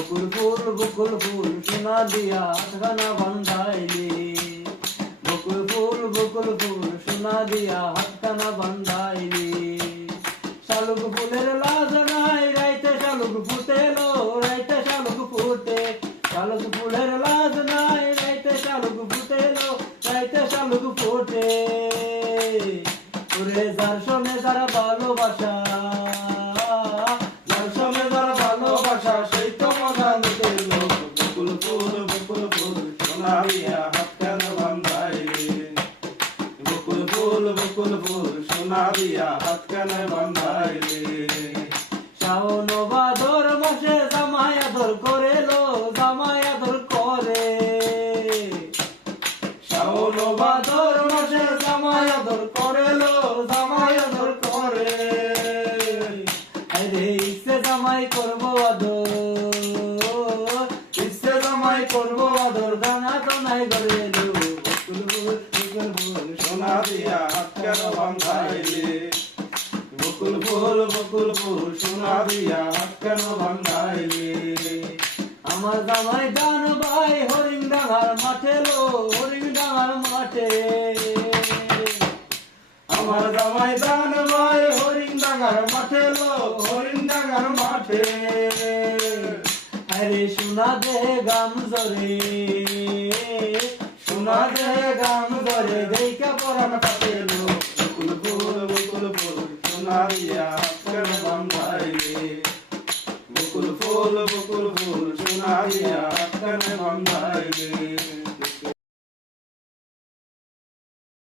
বকুল ফুল বকুল ফুল সোনা দিয়া হাতখানা বান্ধাইলি। বকুল ফুল বকুল ফুল সোনা দিয়া হাতখানা বান্ধাইলি। শালুক ফুলের লাজ নাই, রাইতে শালুক ফুটেলো রাইতে শালুক ফুটে। শালুক ফুলের লাজ নাই, রাইতে শালুক ফুটেলো রাইতে শালুক ফুটে। ওরে যার সঙ্গে যারা ফুল সোনা দিয়া হাত কেন বান্ধাইলি। শাওন বাদর মাসে জামাই আদর করে লো জামাই আদর করে। শাওন বাদর মাসে জামাই আদর করে লো জামাই আদর করে। আরে ইচ্ছে জামাই করব আদর, ইচ্ছে জামাই করব আদর গানা তো নাই করে সোনা আমার জামাই দান ভাই হরিং ডাঙার মাঠে লো হরিং ডাঙার মাঠে। আমার জামাই দান ভাই হরিণ ডাঙ্গার মাঠে লো হরিণ ডাঙ্গার মাঠে। আরে সোনা দে গাম জরে, সোনা দে Hallelujah.